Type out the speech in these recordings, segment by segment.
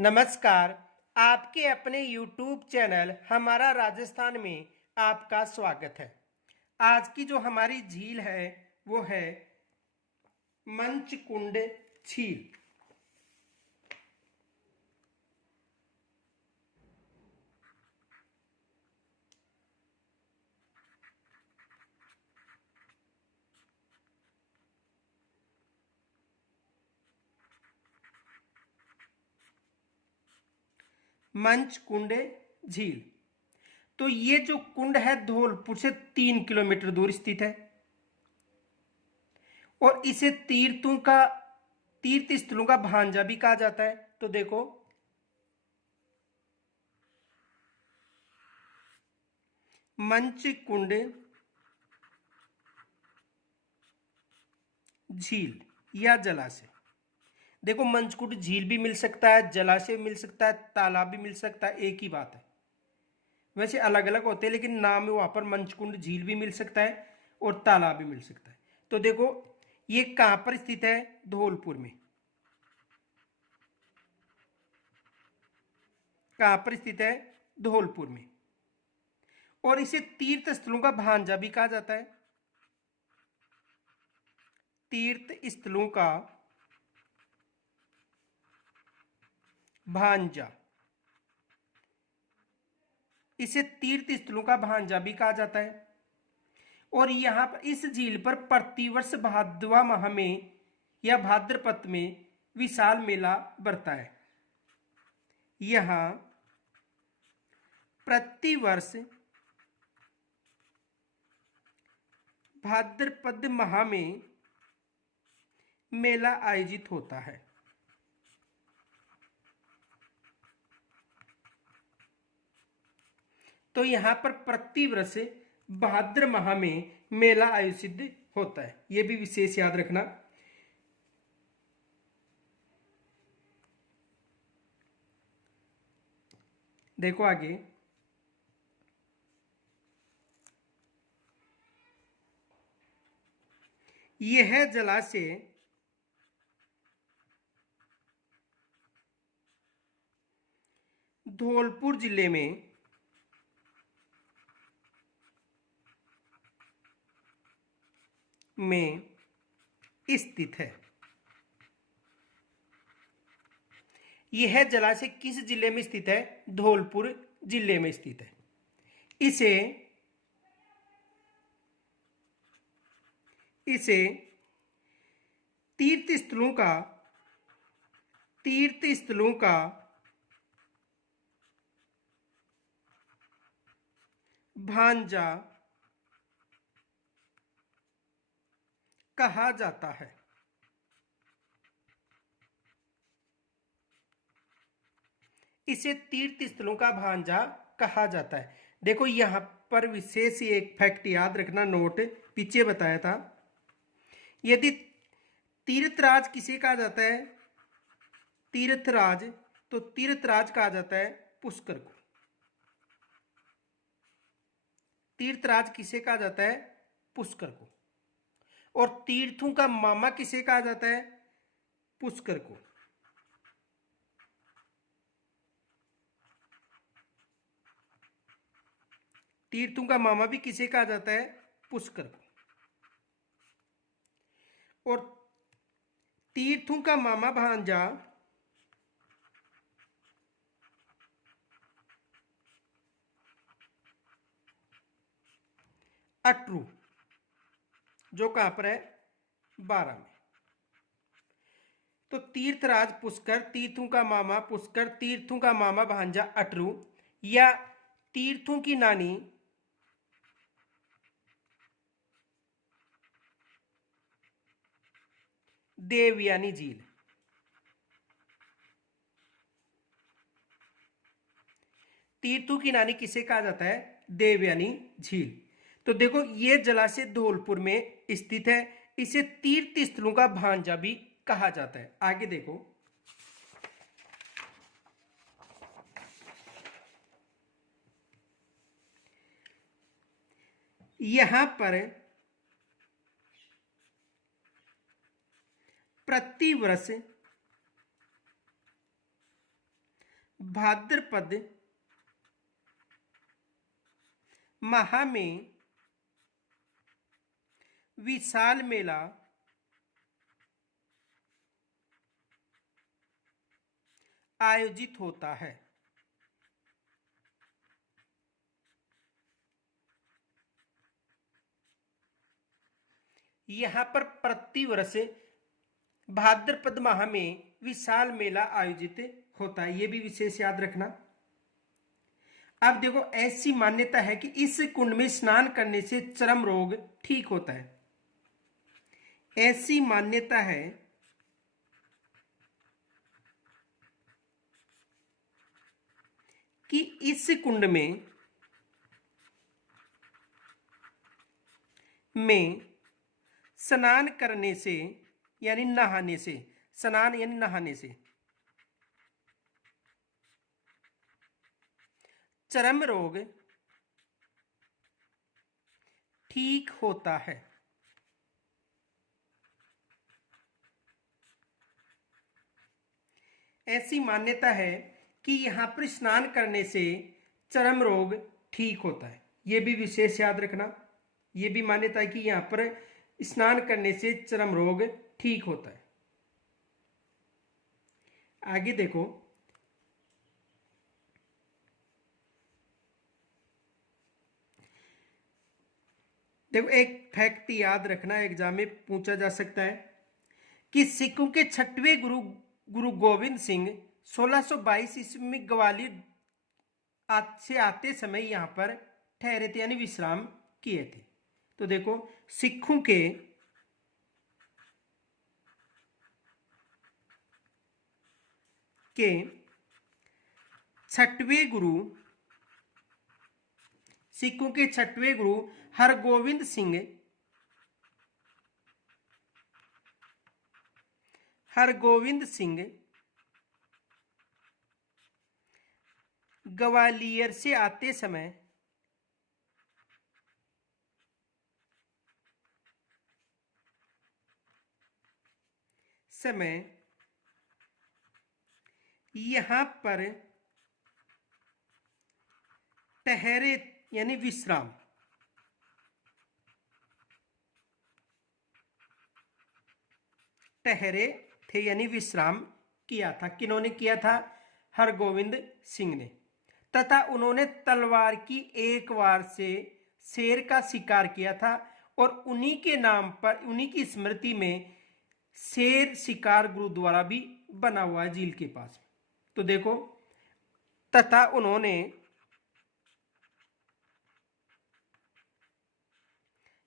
नमस्कार। आपके अपने YouTube चैनल हमारा राजस्थान में आपका स्वागत है। आज की जो हमारी झील है वो है मंचकुंड झील। मंचकुंड झील। तो ये जो कुंड है धौलपुर से 3 किलोमीटर दूर स्थित है और इसे तीर्थ स्थलों का भांजा भी कहा जाता है। तो देखो, मंचकुंड झील या जलाशय। देखो, मंचकुंड झील भी मिल सकता है, जलाशय मिल सकता है, तालाब भी मिल सकता है, एक ही बात है। वैसे अलग अलग होते हैं लेकिन नाम में वहां पर मंचकुंड झील भी मिल सकता है और तालाब भी मिल सकता है। तो देखो, ये कहां पर स्थित है? धौलपुर में। कहां पर स्थित है? धौलपुर में। और इसे तीर्थ स्थलों का भांजा भी कहा जाता है। तीर्थ स्थलों का भांजा। इसे तीर्थ स्थलों का भांजा भी कहा जाता है। और यहां पर इस झील पर प्रतिवर्ष भाद्रवा माह में या भाद्रपद में विशाल मेला बढ़ता है। यहां प्रतिवर्ष भाद्रपद माह में मेला आयोजित होता है। तो यहां पर प्रतिवर्ष भाद्र माह में मेला आयोजित होता है, यह भी विशेष याद रखना। देखो आगे, यह जलाशय धौलपुर जिले में स्थित है। यह जलाशय किस जिले में स्थित है? धौलपुर जिले में स्थित है। इसे इसे तीर्थ स्थलों का भांजा कहा जाता है। इसे तीर्थ स्थलों का भांजा कहा जाता है। देखो, यहां पर विशेष एक फैक्ट याद रखना, नोट पीछे बताया था। यदि तीर्थराज किसे कहा जाता है? तीर्थराज। तो तीर्थराज कहा जाता है पुष्कर को। तीर्थराज किसे कहा जाता है? पुष्कर को। और तीर्थों का मामा किसे कहा जाता है? पुष्कर को। तीर्थों का मामा भी किसे कहा जाता है? पुष्कर को। और तीर्थों का मामा भांजा अटरू, जो कहां पर है? बारा में। तो तीर्थराज पुष्कर, तीर्थों का मामा पुष्कर, तीर्थों का मामा भांजा अटरू, या तीर्थों की नानी देवयानी झील। तीर्थों की नानी किसे कहा जाता है? देवयानी झील। तो देखो, ये जलाशय धौलपुर में स्थित है। इसे तीर्थ स्थलों का भांजा भी कहा जाता है। आगे देखो, यहां पर प्रतिवर्ष भाद्रपद माह में विशाल मेला आयोजित होता है। यहां पर प्रतिवर्ष भाद्रपद माह में विशाल मेला आयोजित होता है, यह भी विशेष याद रखना। अब देखो, ऐसी मान्यता है कि इस कुंड में स्नान करने से चर्म रोग ठीक होता है। ऐसी मान्यता है कि इस कुंड में स्नान करने से यानी नहाने से, स्नान यानी नहाने से चर्म रोग ठीक होता है। ऐसी मान्यता है कि यहां पर स्नान करने से चर्म रोग ठीक होता है, यह भी विशेष याद रखना। यह भी मान्यता है कि यहां पर स्नान करने से चर्म रोग ठीक होता है। आगे देखो, एक फैक्ट याद रखना, एग्जाम में पूछा जा सकता है कि सिखों के छठवें गुरु गुरु गोविंद सिंह 1622 ईस्वी में ग्वालियर से आते समय यहां पर ठहरे थे यानी विश्राम किए थे। तो देखो, सिखों के छठवें गुरु, सिखों के छठवें गुरु हरगोविंद सिंह ग्वालियर से आते समय यहां पर ठहरे यानी विश्राम, ठहरे थे यानी विश्राम किया था। किन्होंने किया था? हरगोविंद सिंह ने। तथा उन्होंने तलवार की एक वार से शेर का शिकार किया था और उन्हीं के नाम पर, उन्हीं की स्मृति में शेर शिकार गुरुद्वारा भी बना हुआ है झील के पास। तो देखो, तथा उन्होंने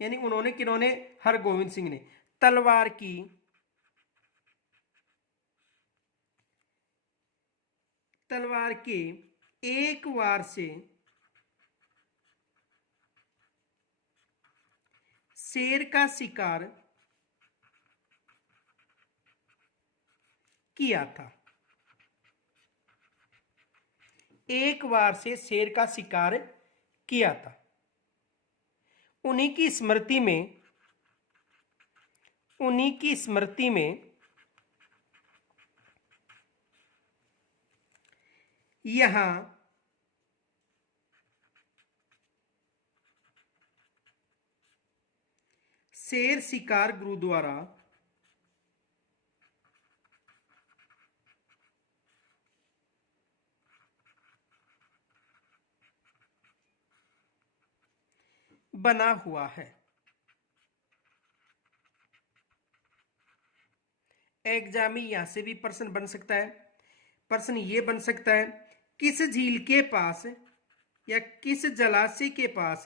यानी उन्होंने, किन्होंने? हरगोविंद सिंह ने तलवार की के एक वार से शेर का शिकार किया था। एक वार से शेर का शिकार किया था। उन्हीं की स्मृति में यहां शेर शिकार गुरुद्वारा बना हुआ है। एग्जाम में यहां से भी प्रश्न बन सकता है। प्रश्न ये बन सकता है, किस झील के पास या किस जलाशय के पास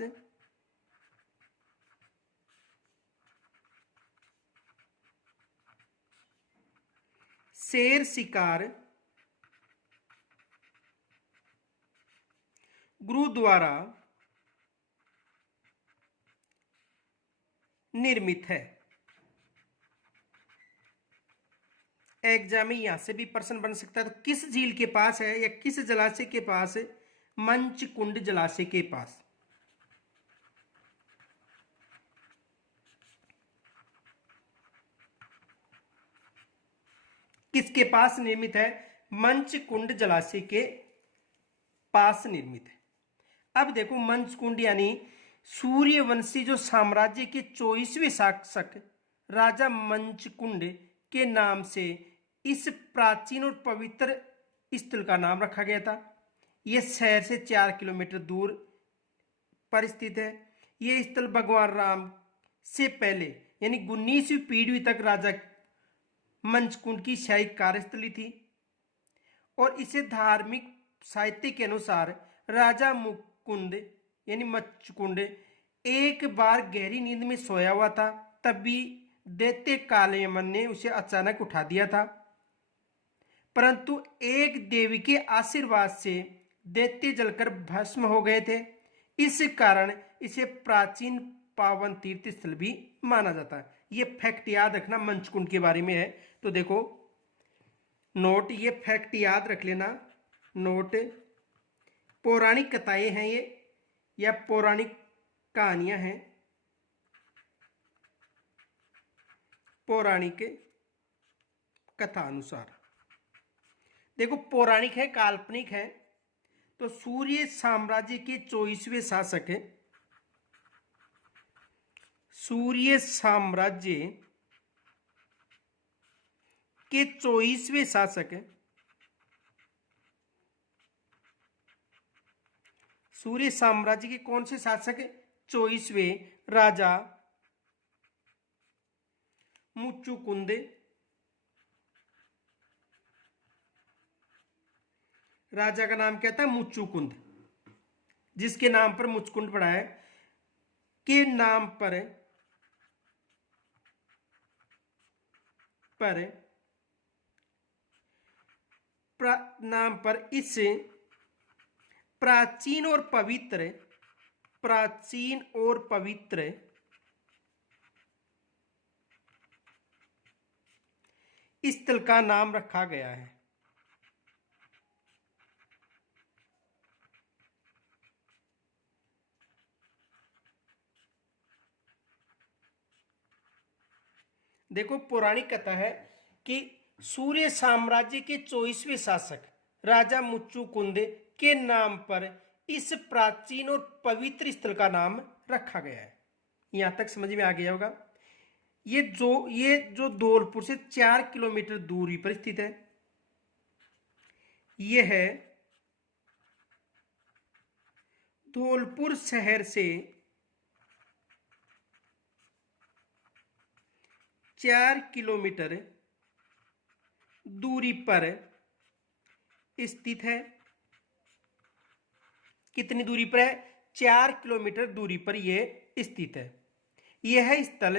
शेर शिकार गुरुद्वारा निर्मित है। एग्जाम में यहां से भी प्रश्न बन सकता है, तो किस झील के पास है या किस जलाशय के पास? मंचकुंड जलाशय के पास। किसके पास निर्मित है? मंचकुंड जलाशय के पास निर्मित है। अब देखो मंचकुंड यानी सूर्यवंशी जो साम्राज्य के 24वें शासक राजा मंचकुंड के नाम से इस प्राचीन और पवित्र स्थल का नाम रखा गया था। यह शहर से 4 किलोमीटर दूर पर स्थित है। यह स्थल भगवान राम से पहले यानी 19वीं पीढ़ी तक राजा मंचकुंड की शाही कार्यस्थली थी और इसे धार्मिक साहित्य के अनुसार राजा मुकुंद यानी मच्चकुंड एक बार गहरी नींद में सोया हुआ था, तभी दैत्य कालयमन ने उसे अचानक उठा दिया था। परंतु एक देवी के आशीर्वाद से दैत्य जलकर भस्म हो गए थे। इस कारण इसे प्राचीन पावन तीर्थ स्थल भी माना जाता है। ये फैक्ट याद रखना मंचकुंड के बारे में है। तो देखो नोट, ये फैक्ट याद रख लेना। नोट, पौराणिक कथाएं हैं ये या पौराणिक कहानियां हैं। पौराणिक कथा अनुसार देखो पौराणिक है, काल्पनिक है। तो सूर्य साम्राज्य के 24वें शासक है। सूर्य साम्राज्य के 24वें शासक है। सूर्य साम्राज्य के कौन से शासक है? 24वें राजा मुचुकुंद। राजा का नाम क्या था? मुचुकुंद, जिसके नाम पर मुचकुंद पड़ा है, के नाम पर इस प्राचीन और पवित्र स्थल का नाम रखा गया है। देखो पौराणिक कथा है कि सूर्य साम्राज्य के 24वें शासक राजा मुचुकुंद के नाम पर इस प्राचीन और पवित्र स्थल का नाम रखा गया है। यहां तक समझ में आ गया होगा। ये जो धौलपुर से 4 किलोमीटर दूरी पर स्थित है। यह है धौलपुर शहर से 4 किलोमीटर दूरी पर स्थित है। कितनी दूरी पर है? 4 किलोमीटर दूरी पर यह स्थित है। यह स्थल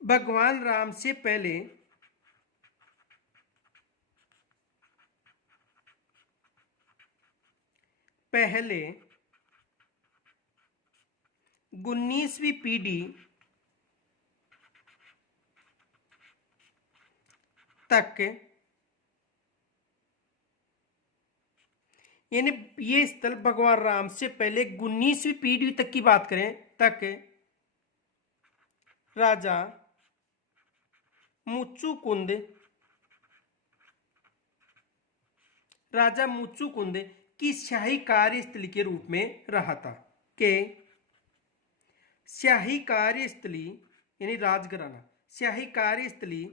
भगवान राम से पहले पहले 19वीं पीढ़ी तक यानी ये स्थल भगवान राम से पहले 19वीं पीढ़ी तक की बात करें तक राजा मुचुकुंद की शाही कार्यस्थली के रूप में रहा था। के शाही कार्यस्थली यानी राजघराना, शाही कार्यस्थली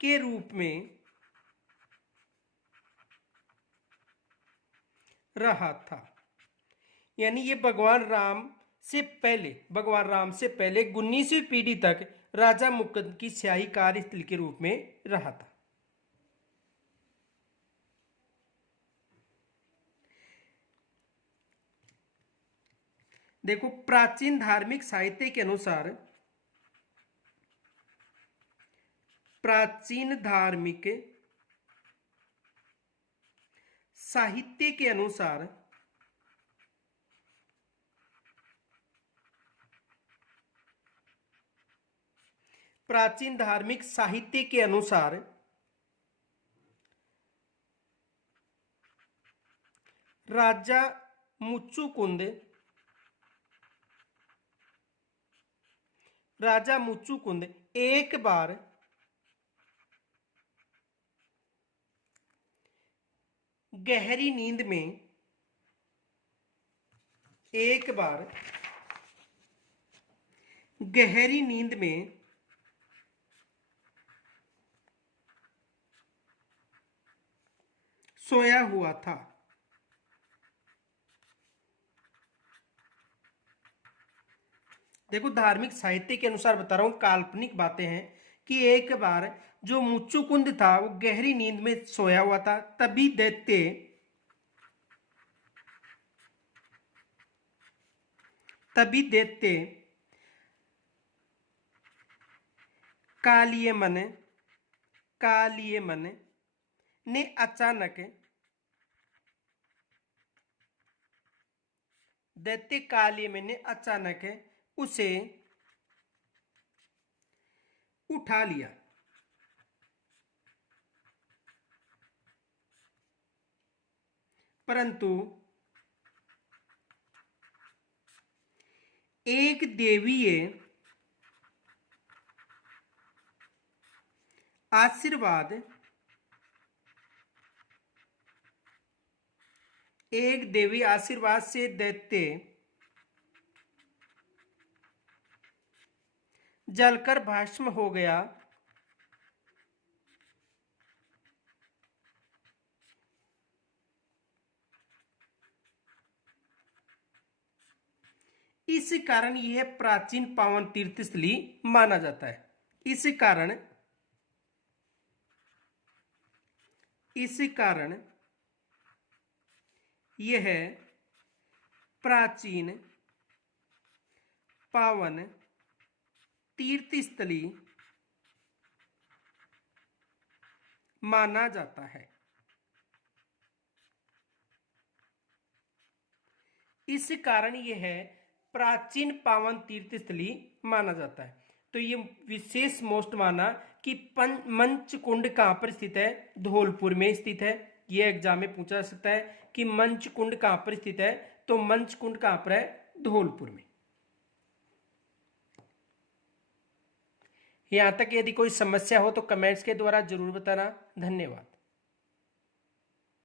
के रूप में रहा था। यानी ये भगवान राम से पहले 19वीं पीढ़ी तक राजा मुकुंद की शाही कार्यस्थल के रूप में रहा था। देखो प्राचीन धार्मिक साहित्य के अनुसार प्राचीन धार्मिक साहित्य के अनुसार प्राचीन धार्मिक साहित्य के अनुसार राजा मुचुकुंद, राजा मुचुकुंद एक बार गहरी नींद में, एक बार गहरी नींद में सोया हुआ था। देखो धार्मिक साहित्य के अनुसार बता रहा हूं, काल्पनिक बातें हैं कि एक बार जो मुचुकुंद था वो गहरी नींद में सोया हुआ था, तभी दैत्य कालियमन ने अचानक, दैत्य कालियमन ने अचानक उसे उठा लिया। परंतु एक देवीय आशीर्वाद, एक देवी आशीर्वाद से दैत्य जलकर भस्म हो गया। इस कारण यह प्राचीन पावन तीर्थस्थली माना जाता है। इस कारण यह प्राचीन पावन तीर्थस्थली माना जाता है। इस कारण यह प्राचीन पावन तीर्थस्थली माना जाता है। तो ये विशेष मोस्ट माना कि मंचकुंड कहां पर स्थित है, धौलपुर में स्थित है। ये एग्जाम में पूछा जा सकता है कि मंचकुंड कहां पर स्थित है, तो मंचकुंड कहां पर है, धौलपुर में। यहां तक यदि कोई समस्या हो तो कमेंट्स के द्वारा जरूर बताना। धन्यवाद।